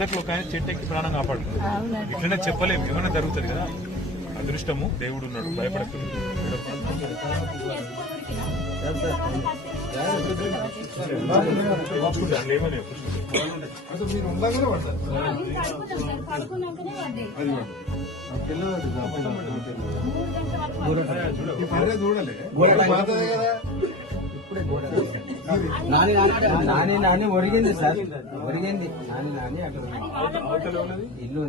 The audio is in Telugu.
మెదక్లో ఒక ఆయన చెట్టు ఎక్కి ప్రాణం కాపాడుతుంది. ఇట్లనే చెప్పలేము, ఏమైనా జరుగుతుంది కదా. అదృష్టము, దేవుడు ఉన్నాడు, భయపడకుండా. నాని ఒరిగింది సార్, ఒరిగింది నాని అక్కడ ఇల్లు